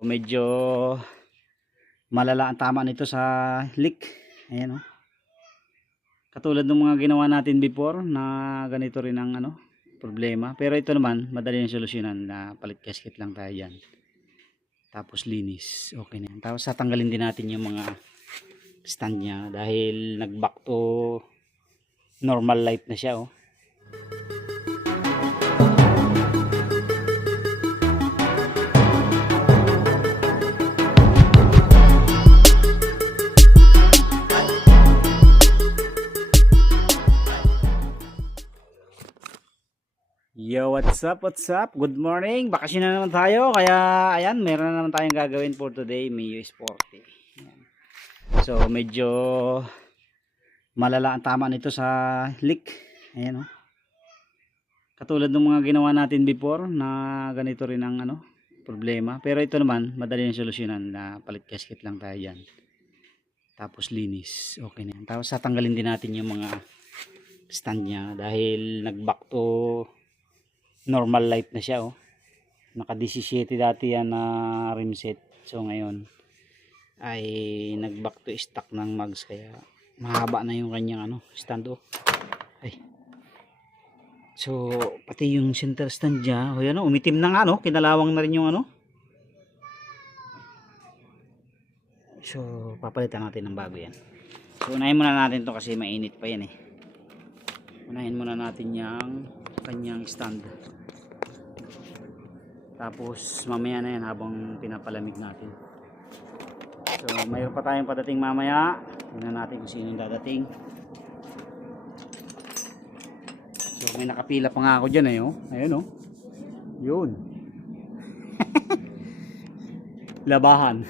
Medyo malala ang tama nito sa leak. Ayan, oh. Katulad ng mga ginawa natin before na ganito rin ang problema. Pero ito naman madali yung solusyonan, na palit gasket lang tayo dyan. Tapos linis. Okay na yan. Tapos tatanggalin din natin yung mga stand niya dahil nag back to normal light na siya, oh. Yo, what's up, what's up? Good morning. Bakasyon na naman tayo. Kaya ayan, meron na naman tayong gagawin for today. May US 40. So medyo malala ang tama nito sa leak. Ayan, oh. Katulad ng mga ginawa natin before na ganito rin ang problema. Pero ito naman madali yung solusyonan, na palit gasket lang tayo dyan. Tapos linis. Okay na yan. Tapos tatanggalin din natin yung mga stand niya dahil nag back to normal light na siya, oh. Naka 17 dati yan na rim set. So ngayon ay nag back to stock ng mags, kaya mahaba na yung kanyang stand, oh. Ay. So pati yung center stand niya, oh, yan, oh, umitim na nga, kinalawang na rin yung So papalitan natin ng bago yan. So unahin muna natin to kasi mainit pa yan, eh. Unahin muna natin yung kanyang stand. Tapos mamaya na yan habang pinapalamig natin. So mayroon pa tayong padating mamaya. Tingnan natin kung sino yung dadating. So may nakapila pa nga ako dyan, eh, oh. Ayun, oh. Yun. Labahan.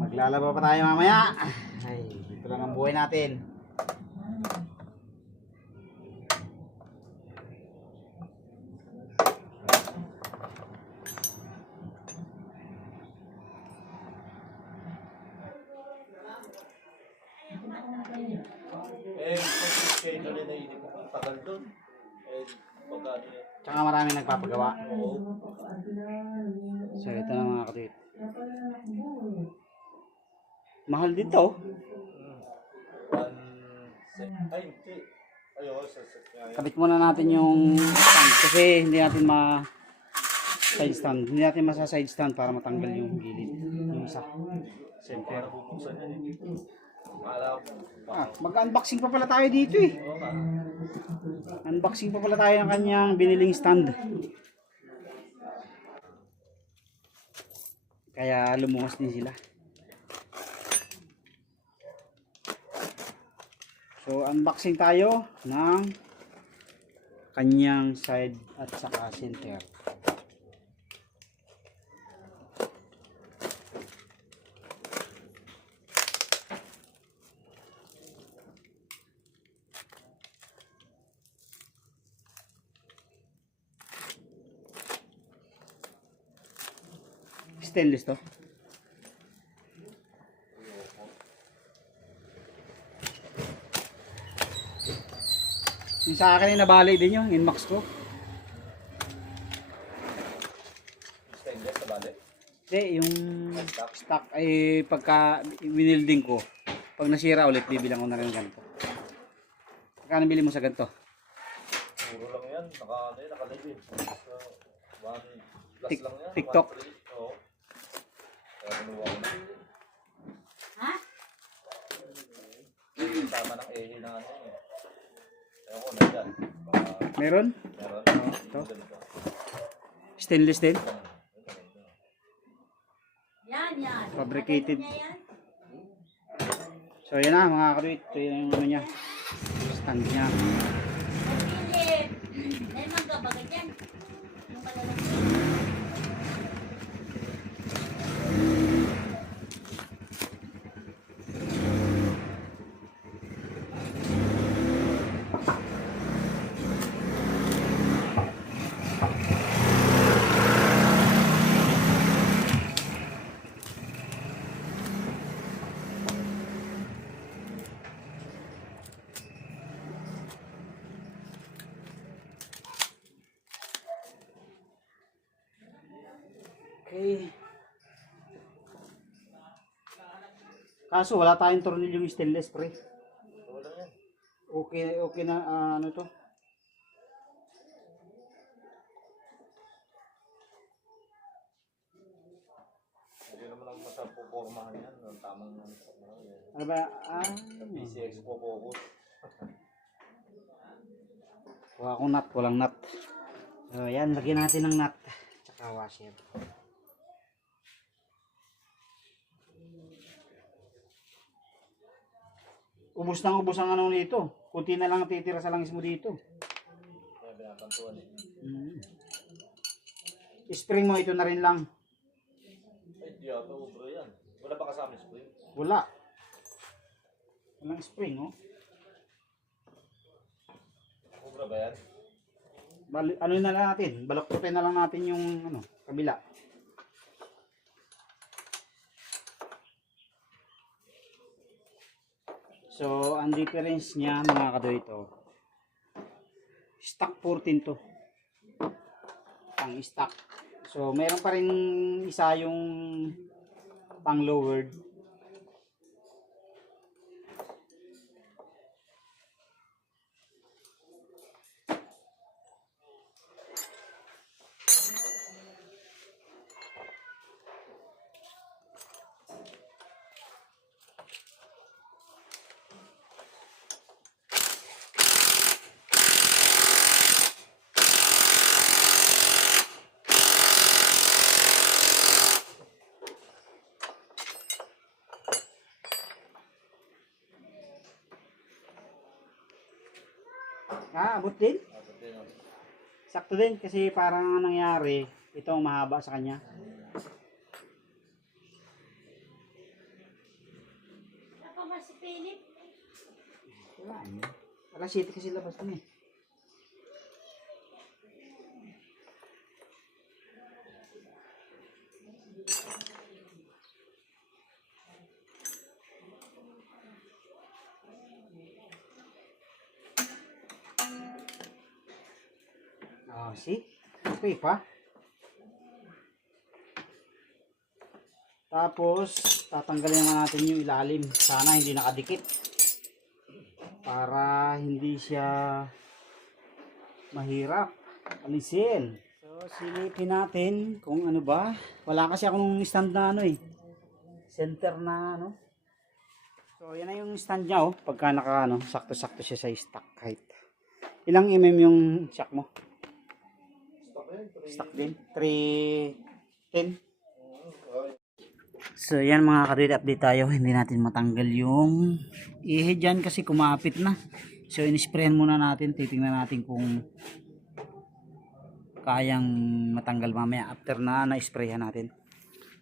Maglalaba pa tayo mamaya. Ay, ito lang ang buhay natin. Schedule na inip ko ang tagal doon. Pagkano yan? Tsaka maraming nagpapagawa. Oo. So ito na mga kapatid. Mahal dito. Ay, hindi. Ayaw, sa set nga yan. Kabit muna natin yung stand kasi hindi natin side stand. Hindi natin masa side stand para matanggal yung gilid. Yung isa. Center. Bubuksan yan eh. Akala ko. Mag-unboxing pa pala tayo dito, eh. Oo nga. Unboxing pa pala tayo ng kanyang biniling stand. Kaya lumuwas din sila. So unboxing tayo ng kanyang side at saka center. Stainless to. Yung sa akin ay nabali din yung Inmax ko. Stainless na bali. Hindi, yung stock ay pagka winilding ko, pag nasira ulit, bibilang ko na rin ganito. Pagka nabili mo sa ganito? Puro lang yan. Naka-live. So, one plus lang yan. TikTok. 1.3. Oo. Kaya kinuha ko na. Ha? Tama ng ehe na ano eh. Ewan ko, nandyan. Meron? Meron. Ito. Stainless din. Yan. Fabricated. Yan, yan. So yan na mga katwit. Ito yung niya. Stand niya. Philip. Dahil magkabagat yan. Yung malalaki. Okay. Kaso wala tayong tornilyong stainless pre. Wala yan. Okay na ano to? Hindi naman ang masapupormahan yan. Ang tamang yan. Ano ba? PCX po focus. Kuha akong nut, walang nut. So yan, lagyan natin ng nut. Tsaka washer. Ubus ang ano dito. Kunti na lang ang titira sa langis mo dito. Kaya binakantuan eh. Spring mo ito na rin lang. Ay, di ata ubra yan. Wala ba kasama yung spring? Wala. Walang spring, oh. Ubra ba yan? Ano na lang natin? Baloktotin na lang natin yung ano, kabila. So, ang difference niya mga kadoy ito. Stock 14 to. Pang stock. So, meron pa rin isa yung pang lowered. Abot din. Sakto din kasi parang nangyari, ito ang mahaba sa kanya. Ako ba si Philip? Wala eh. Alas 7 kasi labas na eh. Oh, see? Okay pa. Tapos, tatanggalin naman natin yung ilalim. Sana hindi nakadikit. Para hindi siya mahirap alisin. So, silipin natin kung ano ba. Wala kasi akong stand na ano eh. Center na ano. So, yan na yung stand niya oh. Pagka naka ano, sakto-sakto siya sa stock height. Ilang mm yung shock mo? Stock din. 310. So yan mga kadwit, update tayo. Hindi natin matanggal yung ihe dyan kasi kumapit na. So in-sprayan muna natin. Titingnan natin kung kayang matanggal mamaya after na na-sprayan natin.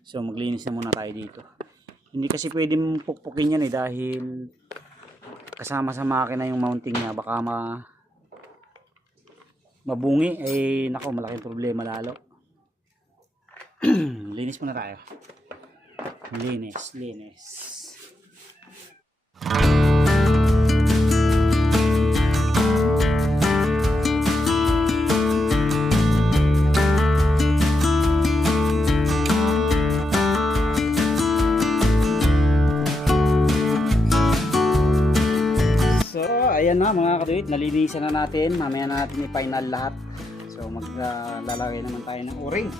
So maglinis na muna tayo dito. Hindi kasi pwedeng pukpukin yan eh dahil kasama sa makina yung mounting niya. Baka mabungi eh nako, malaking problema lalo. Linis muna tayo. Linis. So, ayan na mga kaduit, nalinisan na natin. Mamaya na natin i-final lahat. So, maglalagay naman tayo ng o-ring.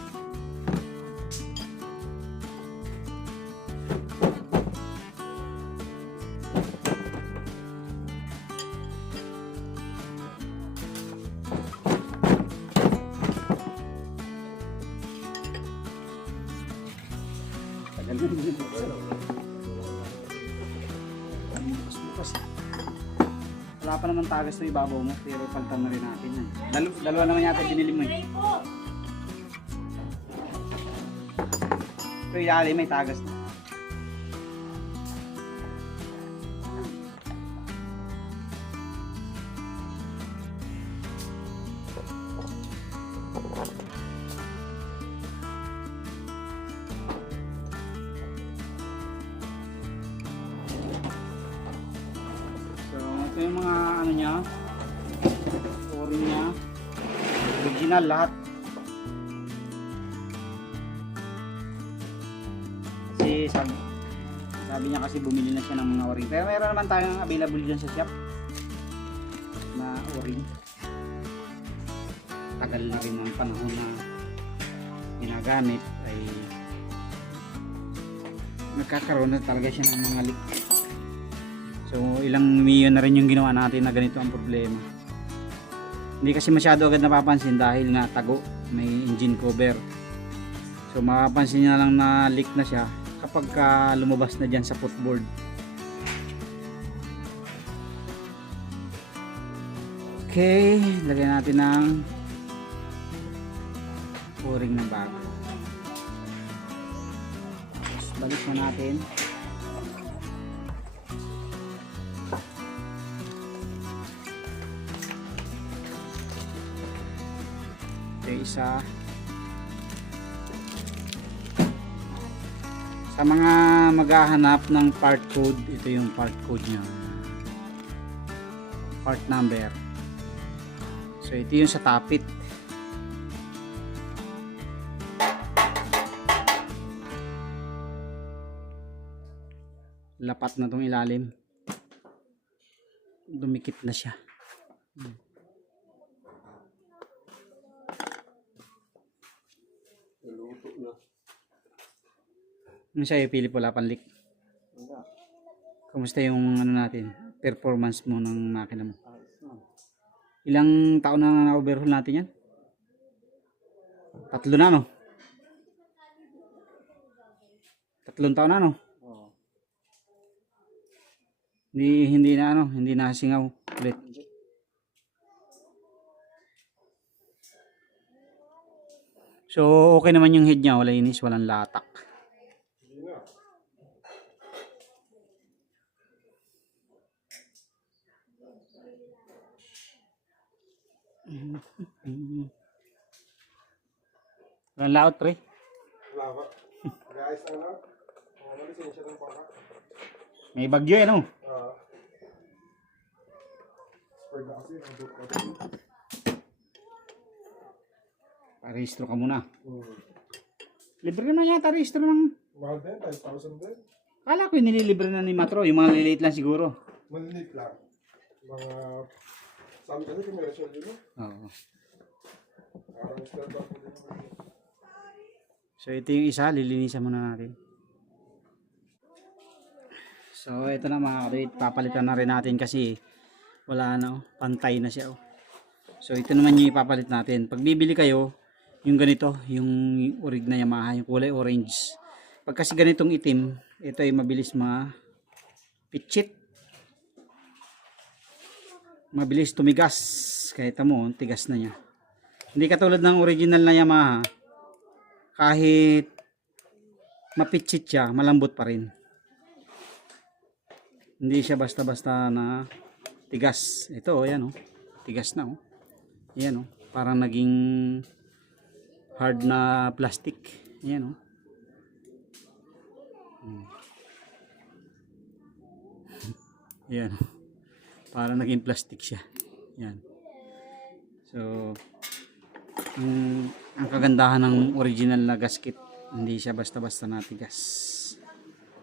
Wala pa naman tagas na ibabaw mo, pero palitan na rin natin yan. Dalawa naman yata binili mo eh. Ito ilalim may tagas na. Ito yung mga ano niya, o-ring niya, original lahat. kasi sabi niya kasi bumili na siya ng mga o-ring. Pero meron naman tayong available dyan sa shop na o-ring. Tagal na rin ang panahon na ginagamit ay nagkakaroon na talaga siya ng mga leak. So ilang milyon na rin yung ginawa natin na ganito ang problema. Hindi kasi masyado agad napapansin dahil nga tago, may engine cover. So mapapansin niya lang na leak na siya kapag lumabas na dyan sa footboard. Okay, lagyan natin ng o-ring ng bago. Tapos balik na natin. Okay, isa. Sa mga maghahanap ng part code, ito yung part code niya. Part number. So ito yung sa tapit. Lapat na tong ilalim. Dumikit na siya. Naluto na. Ano sa'yo, Philip, wala pang leak? Wala. Kamusta yung ano natin, performance mo ng makina mo? Ayos na. Ilang taon na na-overhaul natin yan? 3 na, no? 3 taon na, no? Oo. Hindi na ano, hindi na singaw ulit. So okay naman yung head niya, wala inis, walang latak. Hindi na. Walang laot, pre. Wala ba? Guys, ano? Lisensya ng baka. May bagyo yan, oh. Spread na kasi. Nabot ka. Parehistro ka muna. Libre naman yata rehistro ng... Mahal din, 5,000 din. Kala ko yung nililibre na ni Matro, yung mga liliit lang siguro. Malilit lang. Mga... Sabi kasi commercial yun, no? Oo. Parang standard po din naman. So ito yung isa, lilinisan muna natin. So ito na mga kapatid, papalitan na rin natin kasi wala na, oh, pantay na siya. Oh. So ito naman yung ipapalit natin. Pag bibili kayo, yung ganito, yung orig na Yamaha, yung kulay orange. Pag kasi ganitong itim, ito ay mabilis pitchit. Mabilis tumigas. Kahit mo, tigas na niya. Hindi katulad ng original na Yamaha. Kahit mapitchit siya, malambot pa rin. Hindi siya basta-basta na tigas. Ito, oh, yan, oh. Tigas na, oh. Yan, oh. Parang naging hard na plastic. Yan, oh. Yan. Parang naging plastic siya. Yan. So, ang kagandahan ng original na gasket, hindi siya basta-basta natigas.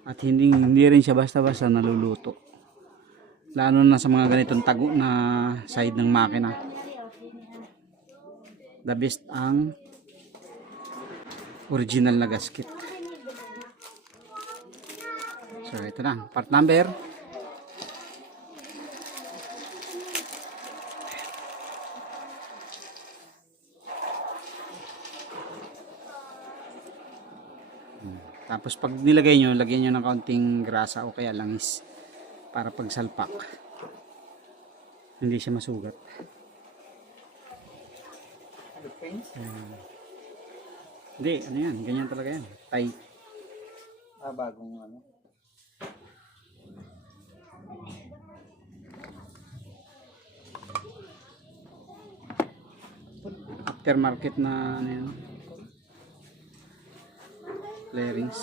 At hindi rin siya basta-basta naluluto. Lalo na sa mga ganitong tago na side ng makina. The best ang original na gasket. So ito na, part number. Tapos pag nilagay nyo, lagyan nyo ng kaunting grasa o kaya langis para pag salpak hindi siya masugat. Hindi, ano yan, ganyan talaga yan, tight. Bagong ano. Aftermarket na ano yan, flarings.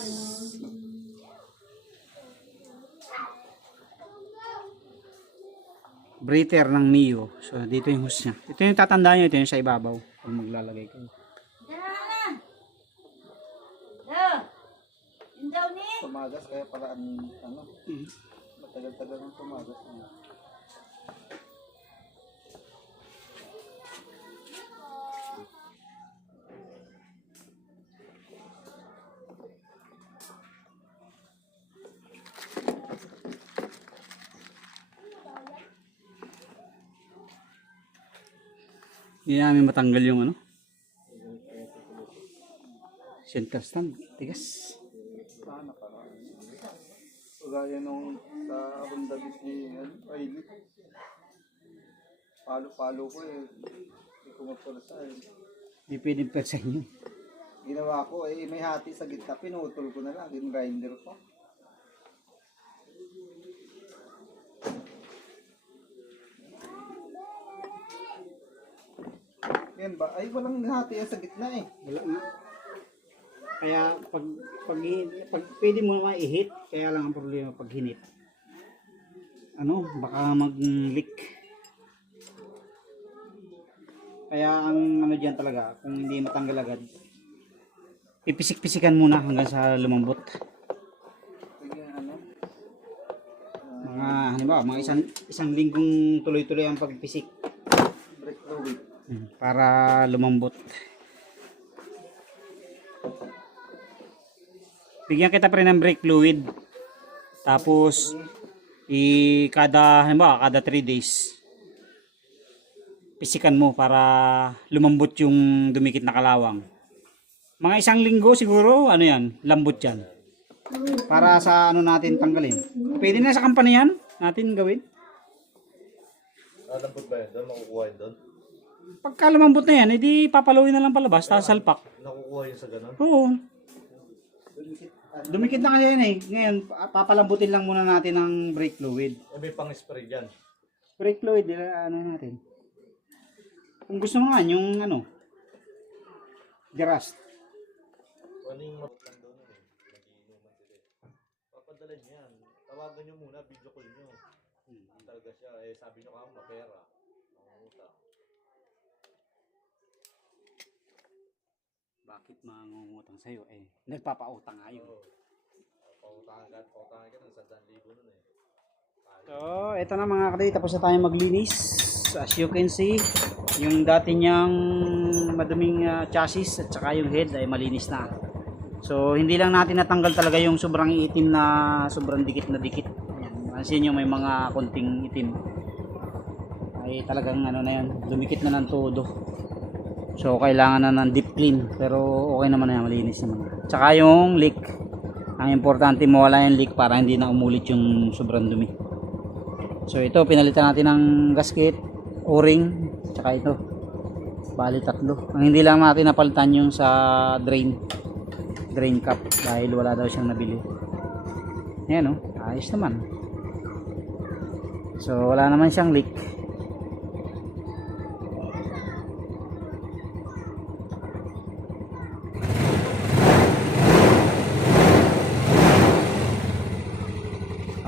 Breather ng Mio. So dito yung hose niya. Ito yung tatandaan nyo, ito yung sa ibabaw kung maglalagay kayo. Yung daw ni? tumagas, kaya pala ano, matagal-tagal ng tumagas. Hindi namin matanggal yung ano. Center stand, tigas. Sana para. Kagaya nung sa Honda Beat ni Riley. Palo-palo ko eh. Hindi ko mapursa eh. Hindi pwedeng per sa inyo. Ginawa ko eh, may hati sa gitna. Pinutol ko na lang. Yung grinder ko. Yan ba? Ay, walang hati yan sa gitna eh. Wala nga. Kaya pag pwede mo naman i-hit, kaya lang ang problema pag hinit. Ano, baka mag-leak. Kaya ang ano diyan talaga, kung hindi matanggal agad, pipisik-pisikan muna hanggang sa lumambot. Sige, ano? Mga halimbawa, mga isang linggong tuloy-tuloy ang pagpisik Brake fluid. para lumambot. Bigyan kita pa rin ng brake fluid. Tapos halimbawa, kada 3 days pisikan mo para lumambot yung dumikit na kalawang. Mga 1 linggo siguro, ano yan, lambot yan. Para sa ano natin tanggalin. Pwede na sa kampanya yan natin gawin. Lambot ba yan? Doon makukuha yun doon? Pagka lumambot na yan, edi papaluin na lang palabas, tapos salpak. Nakukuha yun sa ganun? Oo. Dumikit na kasi yan eh. Ngayon, papalambutin lang muna natin ng brake fluid. Eh, may pang-spray dyan. Brake fluid, ano natin. Kung gusto mo nga, yung ano, Gerast. Ano yung mapapang doon eh? Nagiinuman sila eh. Papadala niyo yan. Tawagan niyo muna, video call niyo. Talaga siya. Eh, sabi niyo kamo, mapera. Mangungutang. Bakit mangungutang sa'yo? Eh, nagpapautang nga yun. Oo. Pautangan ka ng 100,000 nun eh. So, eto na mga kadate, tapos na tayo maglinis. As you can see, yung dati niyang maduming chassis at saka yung head ay malinis na. So, hindi lang natin natanggal talaga yung sobrang itim na sobrang dikit na dikit. Ayan, pansin nyo may mga konting itim. Ay talagang ano na yan, dumikit na ng todo. So, kailangan na ng deep clean. Pero okay naman na yan, malinis naman. Tsaka yung leak. Ang importante mawala yung leak para hindi na umulit yung sobrang dumi. So ito, pinalitan natin ng gasket, o-ring, tsaka ito. Bali 3. Ang hindi lang natin napalitan yung sa drain cap dahil wala daw siyang nabili. Ayan o, ayos naman. So wala naman siyang leak.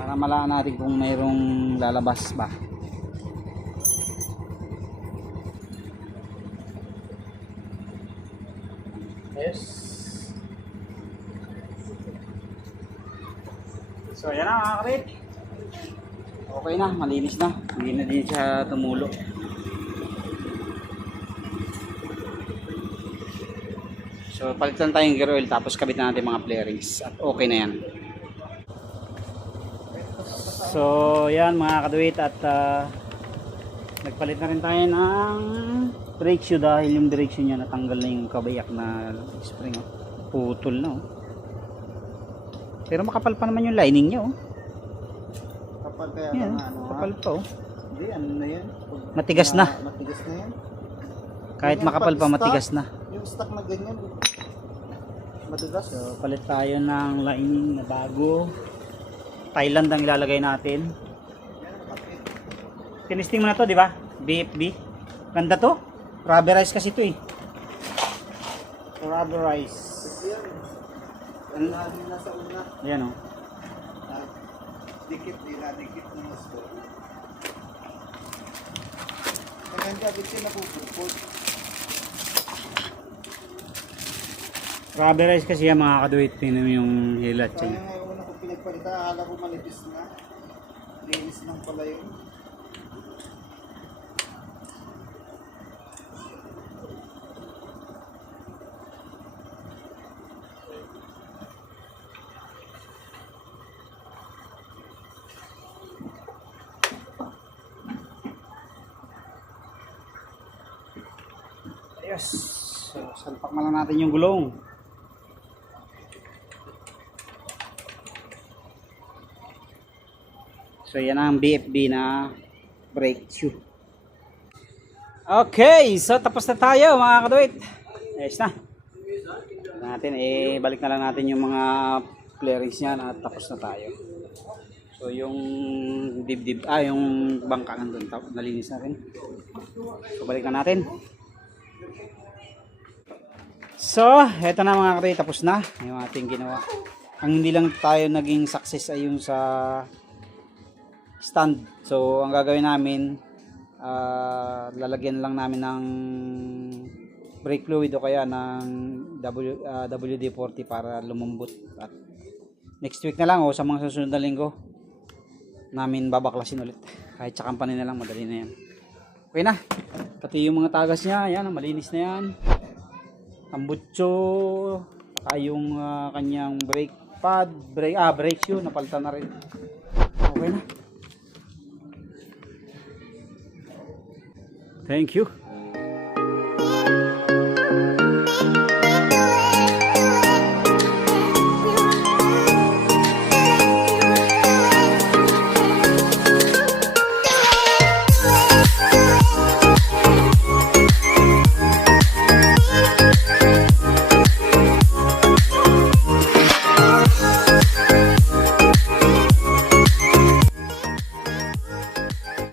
Para malaman natin kung mayroong lalabas ba. Yes. So yan na mga kapit. Okay na, malinis na. Hindi na din siya tumulo. So palitan tayong gear oil tapos kabitan natin mga flarings at okay na yan. So yan mga kaduwit at nagpalit na rin tayo ng brake shoe dahil yung direction niya natanggal na yung kabayak na spring. Oh. Putol na oh. Pero makapal pa naman yung lining niya oh. Kapag kaya Yan, ano, kapal pa oh. Hindi, ano na yan? Matigas na. Matigas na yan. Kahit Ganyan makapal pag pa stock, matigas na. Yung stock na ganyan, madulas. So palit tayo ng lining na bago. Thailand ang ilalagay natin. Tinisting mo na to, di ba? BFB. Ganda to. Rubberized kasi to eh. Rubberized. Yan. Ang lagi na sa una. Ayan oh. Dikit, dikit na mas ko. Kaya hindi agad siya napupupot. Rubberized kasi yan mga kaduit. Tingnan mo yung hilat Kaya yan. nga yung una nagpalita, akala ko manipis na. Linis lang pala yun. Yes. So, salpak na lang natin yung gulong. So, yan ang BFB na brake shoe. Okay, so tapos na tayo mga kaduit. Ayos na. Natin, balik na lang natin yung mga flarings niyan at tapos na tayo. So, yung dibdib, yung bangka nandun, nalinis na rin. So, balik na natin. So, eto na mga kaduit, tapos na yung ating ginawa. Ang hindi lang tayo naging success ay yung sa stand. So, ang gagawin namin, lalagyan lang namin ng brake fluid o kaya ng WD-40 para lumambot. At next week na lang o sa mga susunod na linggo namin babaklasin ulit. Kahit sa company na lang, madali na yan. Okay na. Pati yung mga tagas niya, yan, malinis na yan. Tambutso, saka yung kanyang brake pad, brake shoe, napalitan na rin. Okay na. Thank you.